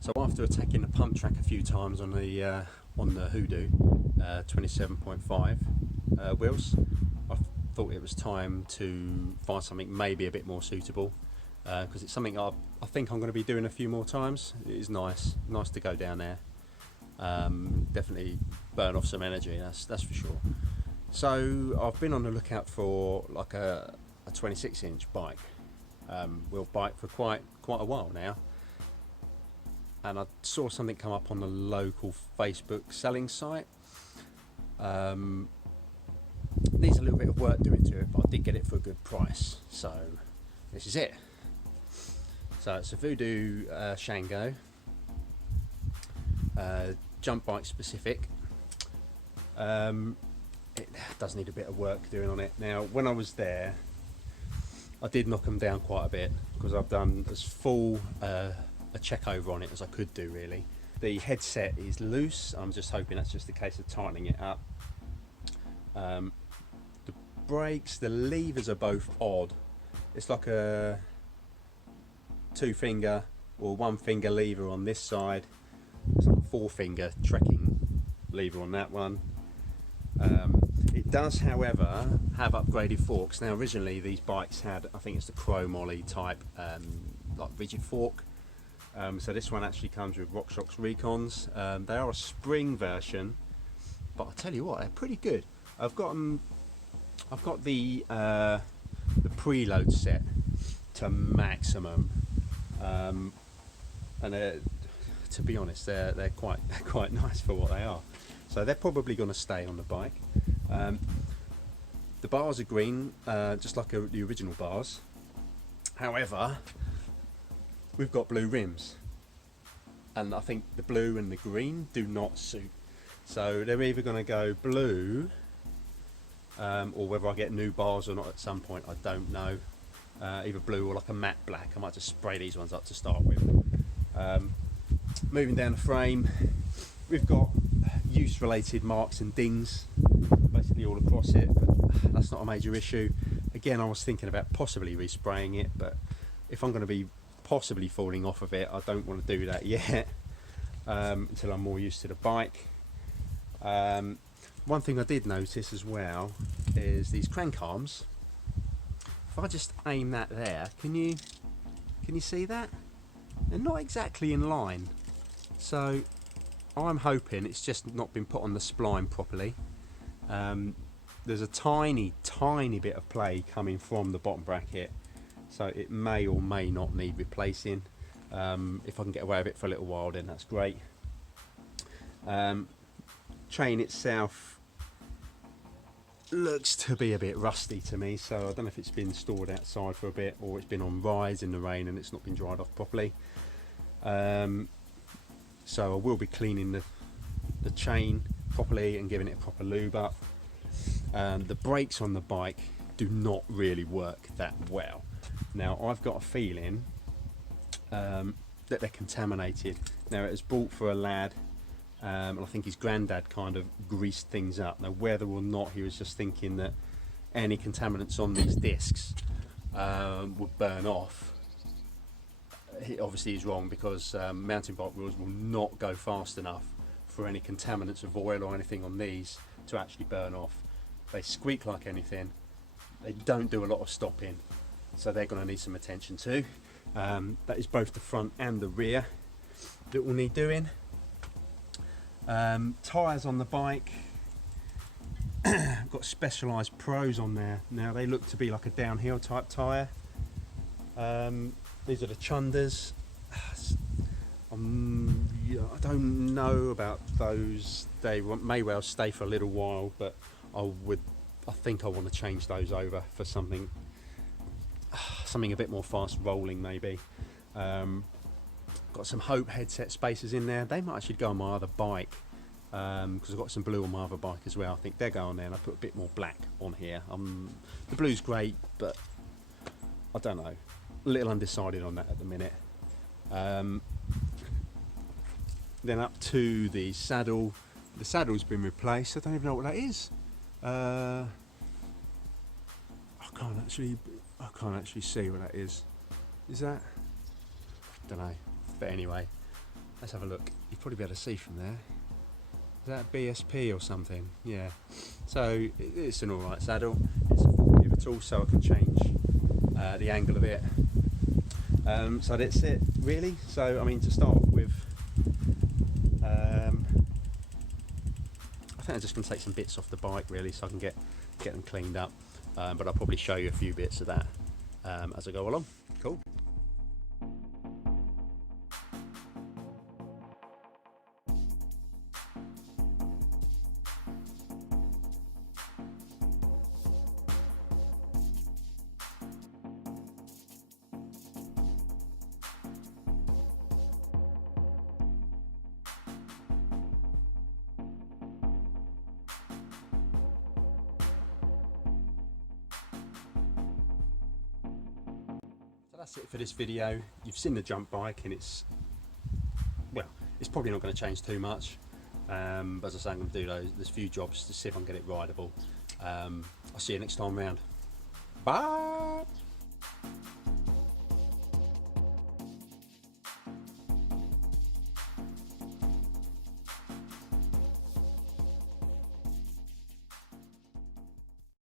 So after attacking the pump track a few times on the Voodoo 27.5 wheels, I thought it was time to find something maybe a bit more suitable, because it's something I think I'm going to be doing a few more times. It is nice to go down there. Definitely burn off some energy, that's for sure. So I've been on the lookout for like a 26-inch bike, wheel bike for quite a while now, and I saw something come up on the local Facebook selling site. Needs a little bit of work doing to it, but I did get it for a good price, so this is it. So it's a Voodoo Shango, jump bike specific. It does need a bit of work doing on it. Now, when I was there, I did knock them down quite a bit because I've done as full a check over on it as I could do, really. The headset is loose. I'm just hoping that's just a case of tightening it up. The brakes, the levers are both odd. It's like a 2-finger or 1-finger lever on this side. It's like a 4-finger trekking lever on that one. It does, however, have upgraded forks. Now, originally these bikes had, I think it's the chromoly type, like rigid fork. So this one actually comes with RockShox Recons. They are a spring version, but I tell you what, they're pretty good. I've got the preload set to maximum, and to be honest, they're quite nice for what they are. So they're probably going to stay on the bike. The bars are green, just like the original bars. However, we've got blue rims, and I think the blue and the green do not suit. So they're either going to go blue, or whether I get new bars or not at some point, I don't know. Either blue or like a matte black. I might just spray these ones up to start with. Moving down the frame, we've got use-related marks and dings basically all across it, but that's not a major issue. Again, I was thinking about possibly respraying it, but if I'm going to be possibly falling off of it, I don't want to do that yet, until I'm more used to the bike. One thing I did notice as well is these crank arms. If I just aim that there, can you see that? They're not exactly in line, so I'm hoping it's just not been put on the spline properly. There's a tiny bit of play coming from the bottom bracket, so it may or may not need replacing. If I can get away with it for a little while, then that's great. Chain itself looks to be a bit rusty to me, so I don't know if it's been stored outside for a bit or it's been on rise in the rain and it's not been dried off properly. So I will be cleaning the chain properly and giving it a proper lube up. The brakes on the bike do not really work that well. Now, I've got a feeling that they're contaminated. Now, it was bought for a lad, and I think his granddad kind of greased things up. Now, whether or not he was just thinking that any contaminants on these discs would burn off, he obviously is wrong, because mountain bike wheels will not go fast enough for any contaminants of oil or anything on these to actually burn off. They squeak like anything. They don't do a lot of stopping, so they're going to need some attention too. That is both the front and the rear that will need doing. Tyres on the bike, got Specialized Pros on there. Now, they look to be like a downhill type tyre. These are the Chunders. I don't know about those. They may well stay for a little while, but I think I want to change those over for something a bit more fast rolling, maybe. Got some Hope headset spacers in there. They might actually go on my other bike, because I've got some blue on my other bike as well. I think they'll go on there, and I put a bit more black on here. The blue's great, but I don't know. A little undecided on that at the minute. Then up to the saddle. The saddle's been replaced. I don't even know what that is. I can't actually see what that is. Is that? I don't know. But anyway, let's have a look. You'll probably be able to see from there. Is that BSP or something? Yeah. So it's an alright saddle. It's a full pivotal, so I can change the angle of it. So that's it really. So I mean, to start off with, I think I'm just going to take some bits off the bike really, so I can get them cleaned up. But I'll probably show you a few bits of that as I go along. Cool. So that's it for this video. You've seen the jump bike, and it's probably not going to change too much. But as I say, I'm going to do there's a few jobs to see if I can get it rideable. I'll see you next time round. Bye.